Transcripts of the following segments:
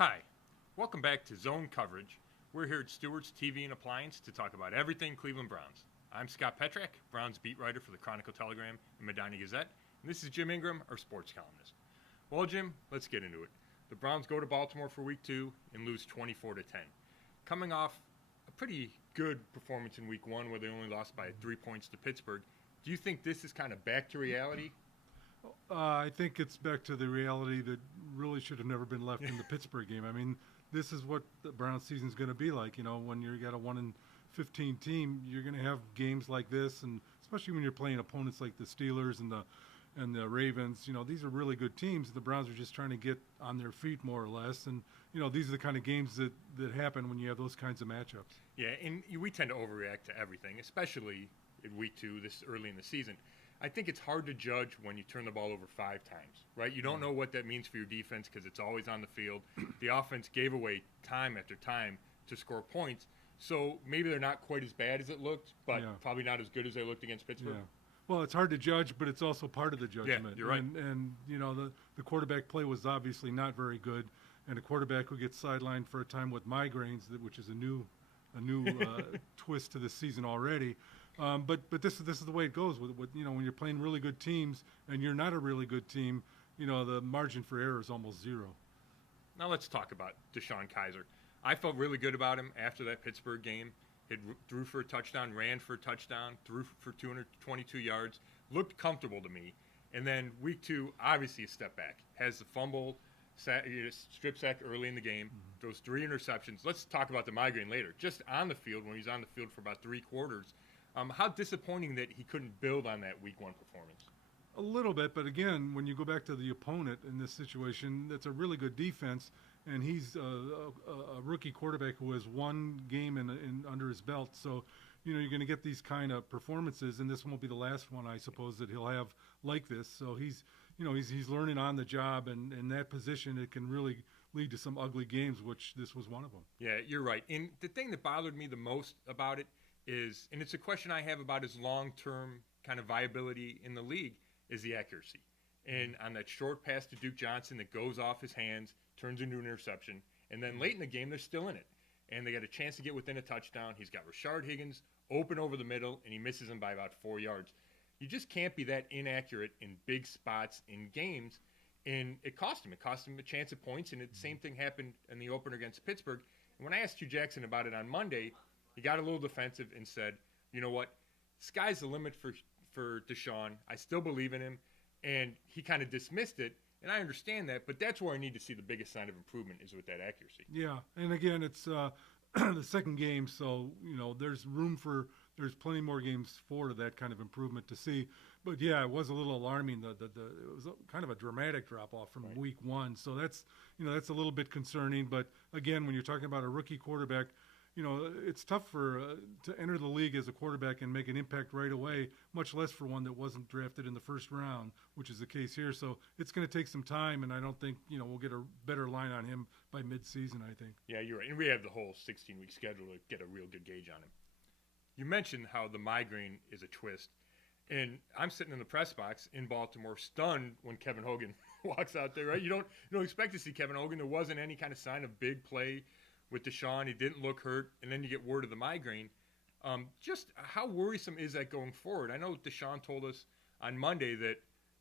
Hi, welcome back to Zone Coverage. We're here at Stewart's TV and Appliance to talk about everything Cleveland Browns. I'm Scott Petrak, Browns beat writer for the Chronicle Telegram and Medina Gazette, and this is Jim Ingraham, our sports columnist. Well, Jim, let's get into it. The Browns go to Baltimore for Week 2 and lose 24-10. Coming off a pretty good performance in Week 1 where they only lost by 3 points to Pittsburgh, do you think this is kind of back to reality? I think it's back to the reality that really should have never been left in the Pittsburgh game. I mean, this is what the Browns season is going to be like. You know, when you got a 1-15 team, you're going to have games like this, and especially when you're playing opponents like the Steelers and the Ravens. You know, these are really good teams. The Browns are just trying to get on their feet more or less, and you know, these are the kind of games that happen when you have those kinds of matchups. Yeah, and we tend to overreact to everything, especially in Week 2, this early in the season. I think it's hard to judge when you turn the ball over 5 times, right? You don't know what that means for your defense because it's always on the field. The offense gave away time after time to score points, so maybe they're not quite as bad as it looked, but probably not as good as they looked against Pittsburgh. Yeah. Well, it's hard to judge, but it's also part of the judgment. Yeah, you're right. And you know, the quarterback play was obviously not very good, and a quarterback who gets sidelined for a time with migraines, which is a new twist to this season already. But this is the way it goes with you know, when you're playing really good teams and you're not a really good team, you know, the margin for error is almost zero. Now let's talk about DeShone Kizer. I felt really good about him after that Pittsburgh game. He threw for a touchdown, ran for a touchdown, threw for 222 yards, looked comfortable to me. And then Week 2, obviously a step back. Has the fumble, strip sack early in the game, those 3 interceptions. Let's talk about the migraine later. Just on the field, when he was on the field for about 3 quarters, how disappointing that he couldn't build on that Week 1 performance. A little bit, but again, when you go back to the opponent in this situation, that's a really good defense, and he's a rookie quarterback who has 1 game in under his belt. So, you know, you're going to get these kind of performances, and this won't be the last one, I suppose, that he'll have like this. So he's learning on the job, and in that position, it can really lead to some ugly games, which this was one of them. Yeah, you're right. And the thing that bothered me the most about it is, and it's a question I have about his long-term kind of viability in the league, is the accuracy. And on that short pass to Duke Johnson that goes off his hands, turns into an interception, and then late in the game, they're still in it. And they got a chance to get within a touchdown. He's got Rashard Higgins open over the middle, and he misses him by about 4 yards. You just can't be that inaccurate in big spots in games, and it cost him. It cost him a chance at points, and the same thing happened in the opener against Pittsburgh. And when I asked Hugh Jackson about it on Monday, he got a little defensive and said, you know what, sky's the limit for DeShone. I still believe in him. And he kind of dismissed it, and I understand that, but that's where I need to see the biggest sign of improvement is with that accuracy. Yeah, and again, it's the second game, so, you know, there's plenty more games for that kind of improvement to see. But, yeah, it was a little alarming. It was kind of a dramatic drop-off from Week 1, so that's a little bit concerning. But, again, when you're talking about a rookie quarterback, you know, it's tough to enter the league as a quarterback and make an impact right away, much less for one that wasn't drafted in the first round, which is the case here. So it's going to take some time, and I don't think, you know, we'll get a better line on him by midseason, I think. Yeah, you're right. And we have the whole 16-week schedule to get a real good gauge on him. You mentioned how the migraine is a twist, and I'm sitting in the press box in Baltimore stunned when Kevin Hogan walks out there, right? You don't expect to see Kevin Hogan. There wasn't any kind of sign of big play with DeShone. He didn't look hurt, and then you get word of the migraine. Just how worrisome is that going forward? I know DeShone told us on Monday that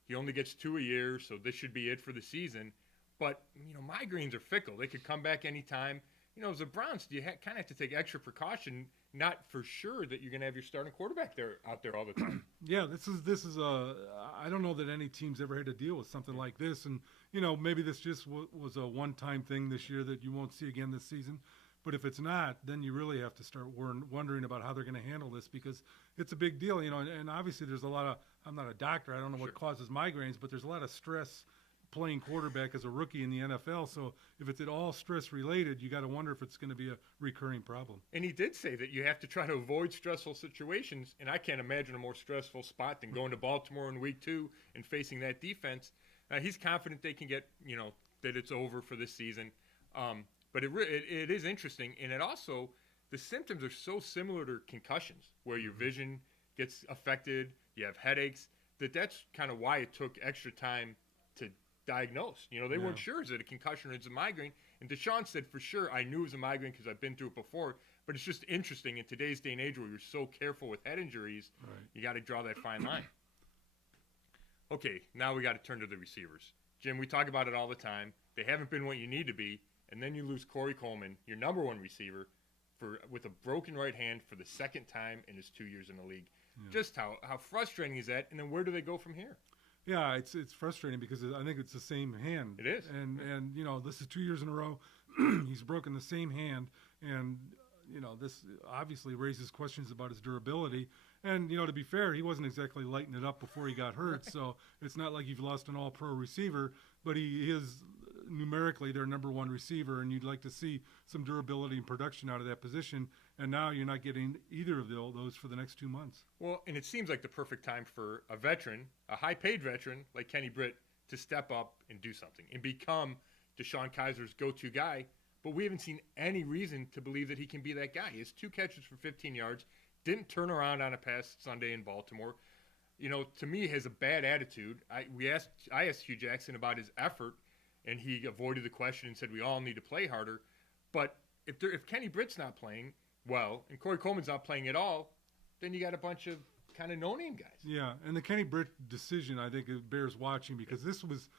he only gets 2 a year, so this should be it for the season. But, you know, migraines are fickle. They could come back anytime. You know, as the Browns, you kind of have to take extra precaution, not for sure that you're going to have your starting quarterback out there all the time. Yeah, this is I don't know that any team's ever had to deal with something like this. And, you know, maybe this just was a one-time thing this year that you won't see again this season. But if it's not, then you really have to start wondering about how they're going to handle this, because it's a big deal, you know. And obviously there's a lot of – I'm not a doctor. I don't know what causes migraines, but there's a lot of stress playing quarterback as a rookie in the NFL. So if it's at all stress-related, you got to wonder if it's going to be a recurring problem. And he did say that you have to try to avoid stressful situations, and I can't imagine a more stressful spot than going to Baltimore in Week 2 and facing that defense. He's confident they can get, you know, that it's over for this season. But it is interesting, and it also, the symptoms are so similar to concussions, where your vision gets affected, you have headaches, that's kind of why it took extra time to diagnose. You know, they weren't sure, is it a concussion or is it a migraine? And Deshaun said, for sure, I knew it was a migraine because I've been through it before. But it's just interesting in today's day and age where you're so careful with head injuries, you got to draw that fine line. Okay, now we got to turn to the receivers. Jim, we talk about it all the time. They haven't been what you need to be, and then you lose Corey Coleman, your number one receiver, with a broken right hand for the second time in his 2 years in the league. Yeah. Just how frustrating is that? And then where do they go from here? Yeah, it's frustrating because I think it's the same hand. It is. And this is 2 years in a row. He's broken the same hand, and this obviously raises questions about his durability. And, to be fair, he wasn't exactly lighting it up before he got hurt, so it's not like you've lost an all-pro receiver, but he is numerically their number one receiver, and you'd like to see some durability and production out of that position, and now you're not getting either of those for the next 2 months. Well, and it seems like the perfect time for a veteran, a high-paid veteran like Kenny Britt, to step up and do something and become DeShone Kizer's go-to guy, but we haven't seen any reason to believe that he can be that guy. He has 2 catches for 15 yards, didn't turn around on a pass Sunday in Baltimore. To me, he has a bad attitude. I asked Hugh Jackson about his effort, and he avoided the question and said we all need to play harder. But if Kenny Britt's not playing well and Corey Coleman's not playing at all, then you got a bunch of kind of no-name guys. Yeah, and the Kenny Britt decision, I think, it bears watching because this was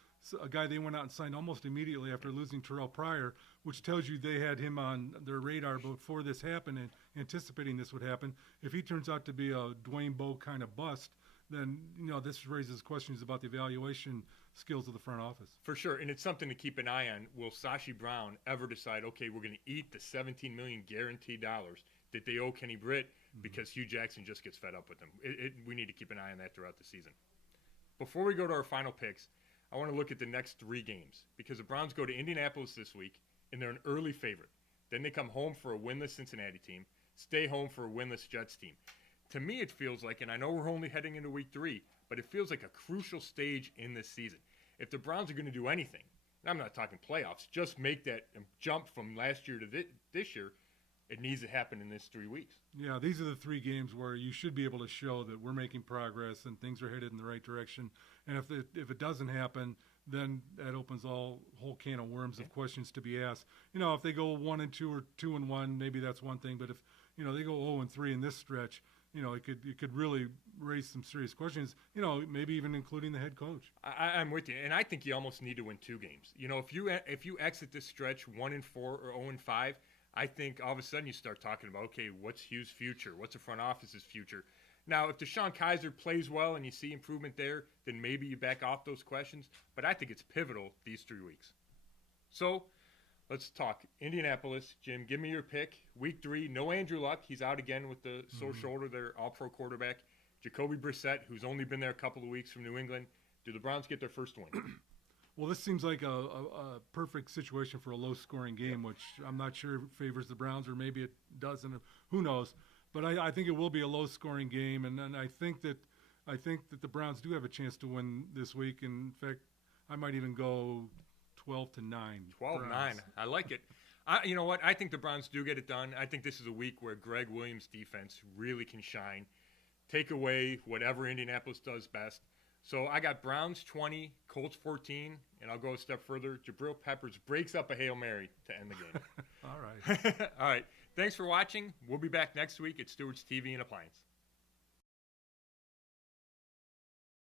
a guy they went out and signed almost immediately after losing Terrell Pryor, which tells you they had him on their radar before this happened and anticipating this would happen. If he turns out to be a Dwayne Bowe kind of bust, then, this raises questions about the evaluation skills of the front office. For sure, and it's something to keep an eye on. Will Sashi Brown ever decide, okay, we're going to eat the $17 million guaranteed dollars that they owe Kenny Britt because Hugh Jackson just gets fed up with them? We need to keep an eye on that throughout the season. Before we go to our final picks, I want to look at the next 3 games because the Browns go to Indianapolis this week, and they're an early favorite. Then they come home for a winless Cincinnati team, stay home for a winless Jets team. To me, it feels like, and I know we're only heading into week 3, but it feels like a crucial stage in this season. If the Browns are going to do anything, and I'm not talking playoffs, just make that jump from last year to this year, it needs to happen in this 3 weeks. Yeah, these are the 3 games where you should be able to show that we're making progress and things are headed in the right direction. And if it doesn't happen, then that opens a whole can of worms of questions to be asked. If they go 1-2 or 2-1, maybe that's one thing. But if they go 0-3 in this stretch, it could really raise some serious questions. Maybe even including the head coach. I'm with you, and I think you almost need to win 2 games. If you exit this stretch 1-4 or 0-5. I think all of a sudden you start talking about, okay, what's Hugh's future? What's the front office's future? Now, if DeShone Kizer plays well and you see improvement there, then maybe you back off those questions. But I think it's pivotal these 3 weeks. So let's talk Indianapolis. Jim, give me your pick. Week 3, no Andrew Luck. He's out again with the sore shoulder, their all-pro quarterback. Jacoby Brissett, who's only been there a couple of weeks from New England. Do the Browns get their first win? Well, this seems like a perfect situation for a low-scoring game, which I'm not sure favors the Browns, or maybe it doesn't. Who knows? But I think it will be a low-scoring game, and I think that the Browns do have a chance to win this week. In fact, I might even go 12-9. 12-9. I like it. You know what? I think the Browns do get it done. I think this is a week where Greg Williams' defense really can shine, take away whatever Indianapolis does best. So I got Browns 20, Colts 14, and I'll go a step further. Jabril Peppers breaks up a Hail Mary to end the game. All right. All right. Thanks for watching. We'll be back next week at Stewart's TV and Appliance.